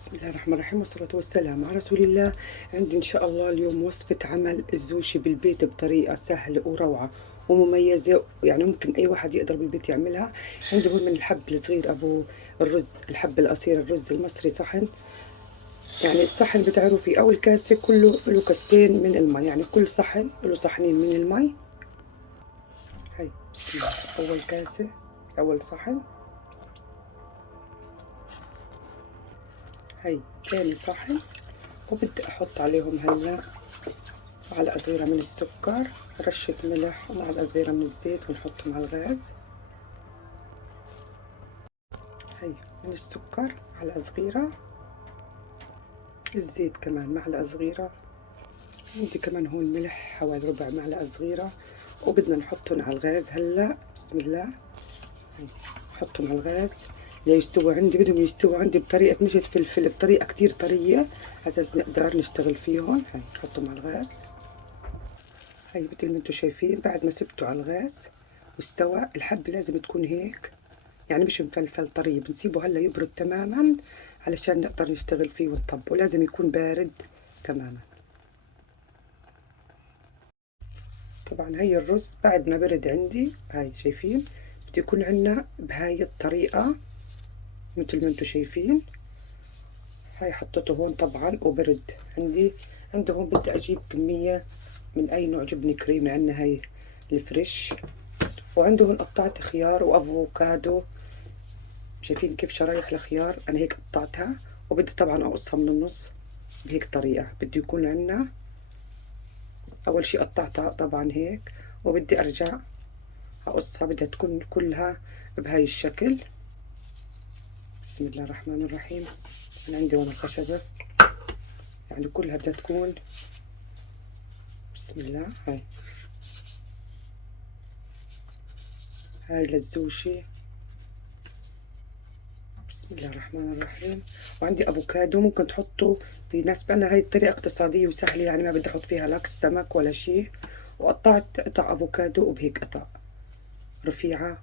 بسم الله الرحمن الرحيم والصلاة والسلام على رسول الله. عندي إن شاء الله اليوم وصفة عمل الزوشي بالبيت بطريقة سهلة وروعة ومميزة، يعني ممكن أي واحد يقدر بالبيت يعملها. عندي هون من الحب الصغير أبو الرز، الحب القصير الرز المصري صحن، يعني الصحن بتعرفي أو الكاسة كله له كاستين من المي، يعني كل صحن له صحنين من المي. هاي بسم الله، أول كاسة، أول صحن. هاي ثاني صحن، وبدي أحط عليهم هلا معلقة صغيرة من السكر، رشة ملح، ومعلقة صغيرة من الزيت، ونحطهم على الغاز. هي من السكر معلقة صغيرة، الزيت كمان معلقة صغيرة، عندي كمان هون ملح حوالي ربع معلقة صغيرة، وبدنا نحطهم على الغاز هلا. بسم الله. هي نحطهم على الغاز ليستووا عندي، بدهم يستووا عندي بطريقة مشط فلفل، بطريقة كتير طرية على أساس نقدر نشتغل فيهم. هي نحطهم على الغاز. هي مثل ما انتم شايفين بعد ما سبته على الغاز واستوى، الحب لازم تكون هيك، يعني مش مفلفل طري. بنسيبه هلا يبرد تماما علشان نقدر نشتغل فيه ونطبقه، ولازم يكون بارد تماما. طبعا هي الرز بعد ما برد عندي، هاي شايفين بده يكون عندنا بهاي الطريقة مثل ما انتم شايفين. هاي حطيته هون طبعا وبرد عندي. عنده هون بدي اجيب كمية من اي نوع جبنة كريمة، عندنا هاي الفريش، وعنده هون قطعت خيار وافوكادو. شايفين كيف شرايح الخيار انا هيك قطعتها، وبدي طبعا اقصها من النص بهيك طريقة. بده يكون عندنا اول شي قطعتها طبعا هيك، وبدي ارجع اقصها، بدها تكون كلها بهاي الشكل. بسم الله الرحمن الرحيم. انا عندي هون الخشبة، يعني كلها بدها تكون. بسم الله. هاي للزوشي. بسم الله الرحمن الرحيم. وعندي افوكادو ممكن تحطوا، بيناسب انا هاي الطريقه اقتصاديه وسهله، يعني ما بدي احط فيها لا سمك ولا شيء. وقطعت قطع افوكادو وبهيك قطع رفيعه،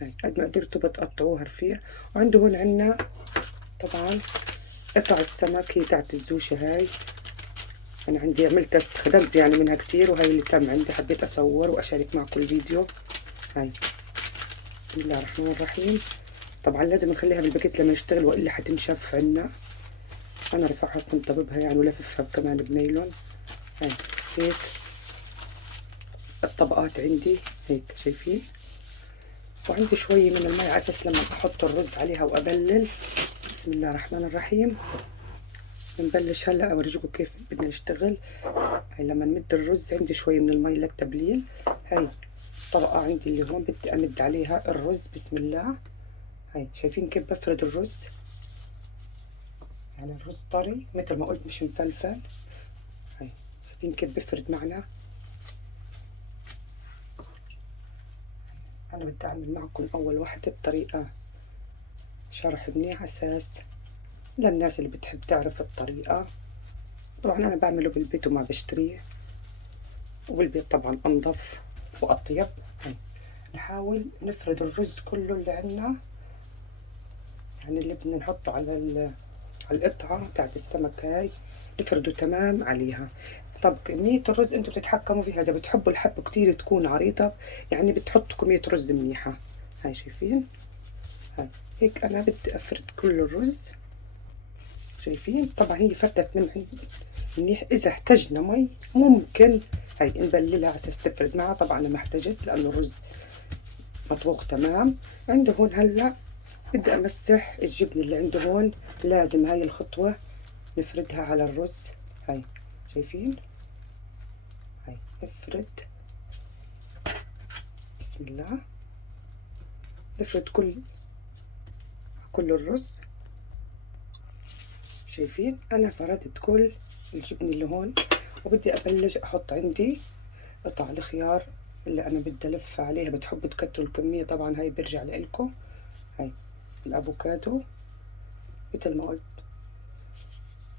هاي قد ما قدرتوا بتقطعوها رفيع. وعنده هون عنا طبعا قطع السمك، هي تاعت الزوشي. هاي انا عندي عملتها استخدمت يعني منها كتير، وهاي اللي تم عندي حبيت اصور واشارك معكم الفيديو. هاي بسم الله الرحمن الرحيم. طبعا لازم نخليها بالباكيت لما نشتغل والا حتنشف عنا. انا رفعها كنت طببها يعني ولففها كمان بنايلون. هاي هيك الطبقات عندي هيك شايفين. وعندي شوية من المي على اساس لما احط الرز عليها وابلل. بسم الله الرحمن الرحيم. بنبلش هلا اورجيكم كيف بدنا نشتغل. هاي لما نمد الرز عندي شوية من المي للتبليل. هاي طبقة عندي اللي هون بدي امد عليها الرز. بسم الله. هاي شايفين كيف بفرد الرز، يعني الرز طري مثل ما قلت مش مفلفل. هاي شايفين كيف بفرد معنا. انا بدي اعمل معكم اول وحده بطريقه شرح منيح اساس للناس اللي بتحب تعرف الطريقه. طبعا انا بعمله بالبيت وما بشتريه، وبالبيت طبعا انظف واطيب. هاي نحاول نفرد الرز كله اللي عندنا، يعني اللي بدنا نحطه على القطعه تاعت السمك. هاي نفرده تمام عليها. طب كمية الرز انتوا بتتحكموا فيها، اذا بتحبوا الحب كتير تكون عريضة يعني بتحطوا كمية رز منيحة. هاي شايفين. هاي هيك انا بدي افرد كل الرز. شايفين طبعا هي فردت من عندي منيح. اذا احتجنا مي ممكن هاي نبللها على اساس تفرد معها. طبعا انا ما احتجت لانه الرز مطبوخ تمام. عنده هون هلا بدي امسح الجبن اللي عنده هون، لازم هاي الخطوة نفردها على الرز. هاي شايفين. هاي نفرد. بسم الله. نفرد كل الرز. شايفين انا فردت كل الجبن اللي هون، وبدي ابلش احط عندي قطع الخيار اللي انا بدي الف عليها. بتحبوا تكتروا الكميه طبعا هاي بيرجع لإلكم. هاي الافوكادو مثل ما قلت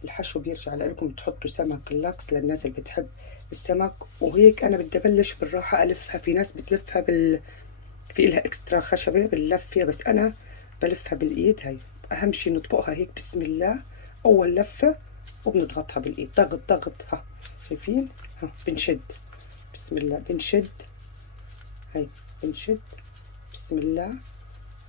الحشو بيرجع لإلكم. تحطوا سمك اللكس للناس اللي بتحب السمك. وهيك انا بدي ابلش بالراحه الفها. في ناس بتلفها في إلها اكسترا خشبه بنلف فيها، بس انا بلفها بالايد. هاي أهم شي نطبقها هيك بسم الله أول لفة، وبنضغطها بالإيد ضغط ضغط. ها شايفين؟ ها بنشد بسم الله، بنشد هاي، بنشد بسم الله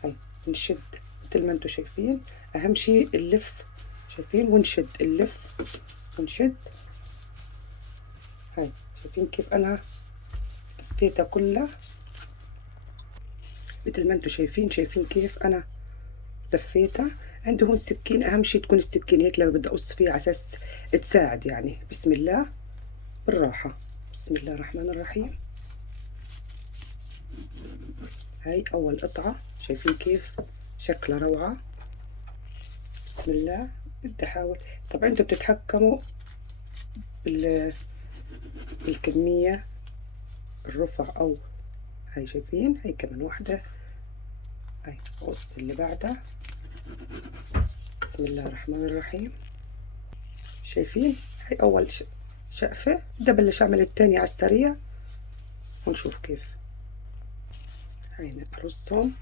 هاي، بنشد مثل ما انتم شايفين. أهم شي نلف، شايفين؟ ونشد، نلف ونشد. هاي شايفين كيف أنا لفيتها كلها مثل ما انتم شايفين؟ شايفين كيف أنا لفيتها؟ عندي هون سكين، أهم شي تكون السكين هيك لما بدي أقص فيها على أساس تساعد يعني. بسم الله بالراحة، بسم الله الرحمن الرحيم. هاي أول قطعة، شايفين كيف شكلها روعة؟ بسم الله. بدي أحاول، طبعا انتوا بتتحكموا بالكمية، الرفع أو هاي شايفين؟ هاي كمان واحدة، هاي قص اللي بعدها. بسم الله الرحمن الرحيم. شايفين؟ هاي أول شقفة. بدي أبلش أعمل التانية على السريع ونشوف كيف. هاي نرصهم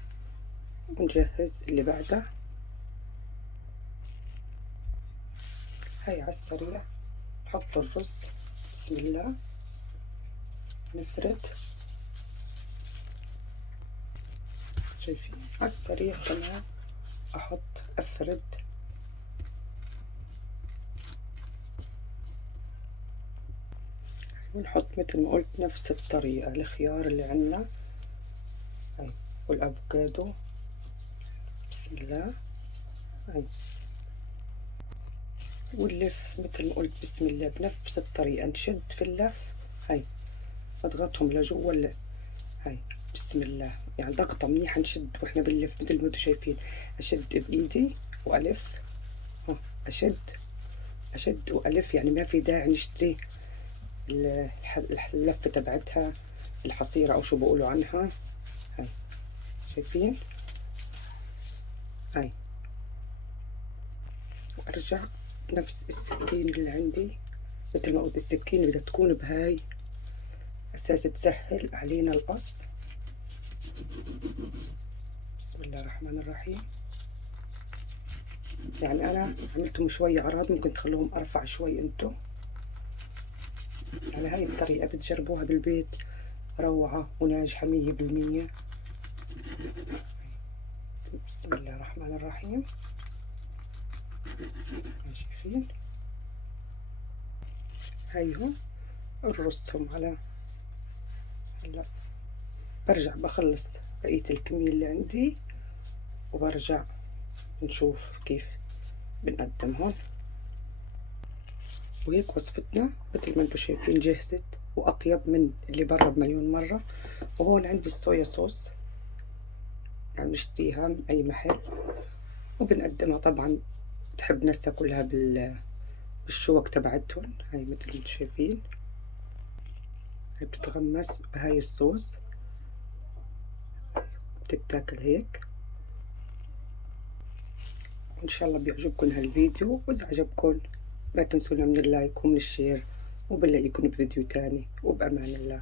ونجهز اللي بعدها. هاي على السريع نحط الرز، بسم الله نفرد. شايفين؟ على السريع كمان أحط أفرد. ونحط مثل ما قلت نفس الطريقة الخيار اللي عنا هاي، والأفوكادو بسم الله هاي، ونلف مثل ما قلت بسم الله بنفس الطريقة. نشد في اللف هاي، نضغطهم لجوا هاي بسم الله، يعني ضغطة منيحة. نشد واحنا بنلف مثل ما انتم شايفين. أشد بإيدي وألف، ها أشد أشد وألف، يعني ما في داعي نشتري اللفة تبعتها الحصيرة أو شو بقولوا عنها. هاي شايفين؟ هاي وأرجع نفس السكين اللي عندي، مثل ما قلت السكين بدها تكون بهاي أساس تسهل علينا القص. بسم الله الرحمن الرحيم. يعني أنا عملتهم شوي عرض، ممكن تخلوهم أرفع شوي انتو. على هاي الطريقة بتجربوها بالبيت، روعة وناجحة 100%. بسم الله الرحمن الرحيم. شايفين؟ هيهم نرصهم على، هلا برجع بخلص بقية الكمية اللي عندي وبرجع نشوف كيف بنقدمهم. وهيك وصفتنا مثل ما انتم شايفين جهزت، وأطيب من اللي برا بمليون مرة. وهون عندي الصويا صوص، يعني نشتريها من أي محل وبنقدمها. طبعا تحب ناس تاكلها بالشوك تبعتهم. هاي مثل ما انتم شايفين، هاي بتتغمس بهاي الصوص، بتتاكل هيك. وإن شاء الله بيعجبكم هالفيديو، وإذا عجبكم لا تنسونا من اللايك ومن الشير، وبنلاقيكم بفيديو تاني، وبأمان الله.